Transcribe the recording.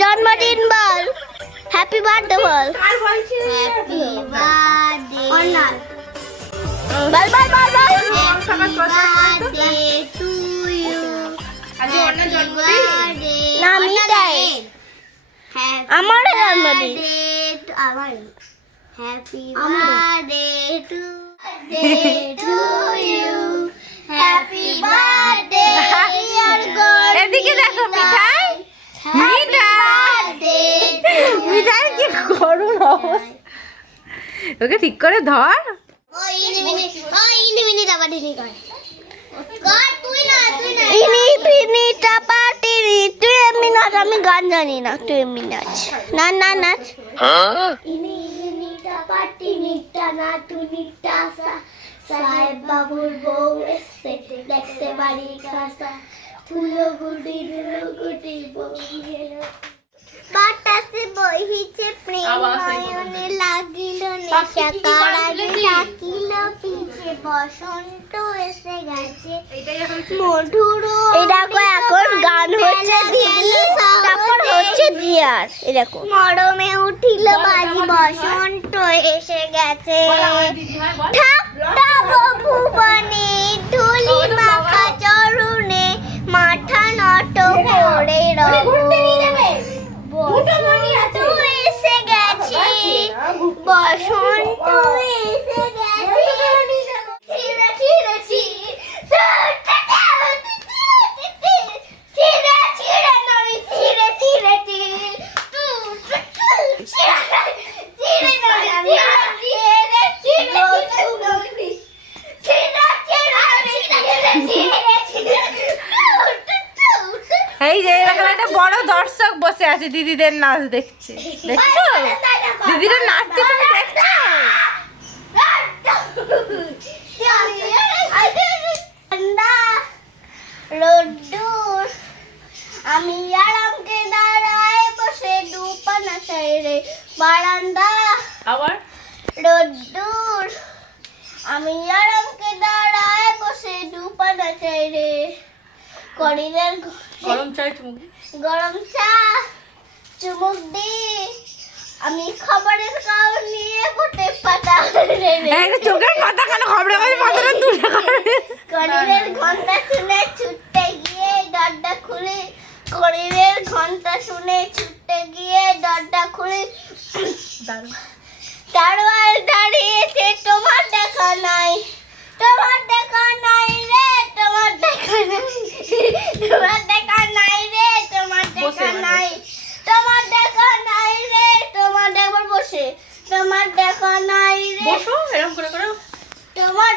জন্মদিন বল। Happy birthday বল। হ্যাপি বার্থডে বল বল বল বল। সকাল বার্থডে টু ইউ আজ অন্য জন্মদিন। আমার জন্মদিন। আমার। হ্যাপি বার্থডে টু টু করুন অবস্থা ওকে ঠিক করে ধর। না না। আমি গান জানি না তুই এমনি নাচ। না না নাচ। টানা তুনি টাসা সাহেব বাবুর বউ এসে দেখতে বাড়ি খাসা ফুলো গুটি দুলো গুটি বউ। বহিছে লাগিল নেশা কারাগে ডাকিল পিছে বসন্ত এসে গেছে। মধুর এই দেখো এখন গান হচ্ছে দিদি তারপর হচ্ছে দিয়ার। এই দেখো। মরমে উঠিল বাজি বসন্ত এসে গেছে। ঠাক বসন্ত এসে এই যে এরকম একটা বড় দর্শক বসে আছে দিদিদের নাচ দেখছে। দেখছ? দিদিরা নাচতে তুমি দেখছ রোদ্দুর আমি আরামকে দাঁড়ায় বসে দুপানা সাইরে বারান্দা। আবার? রোদ্দুর। আমি আরামকে দাঁড়ায় বসে দুপানা সাইরে। করিলের গরম চাই তুমি গরম চা চুমুক দি। আমি খবরের কাগজ নিয়ে বটে পাতা চোখের পাতা কেন? খবরে কাছে পাতাটা তুলে করবে করিলের ঘণ্টা শুনে ছুটতে গিয়ে দরজা খুলে করিলের ঘণ্টা শুনে ছুটতে গিয়ে দরজা খুলে তারওয়াল দাঁড়িয়েছে তোমার দেখা নাই তোমার দেখা নাই রে তোমার দেখা নাই তোমার দেখা নাই রে তোমার বসে দেখা মানে। নাই তোমার দেখা নাই রে তোমার একবার বসে তোমার দেখা নাই রে। বসো এরকম করে করো। তোমার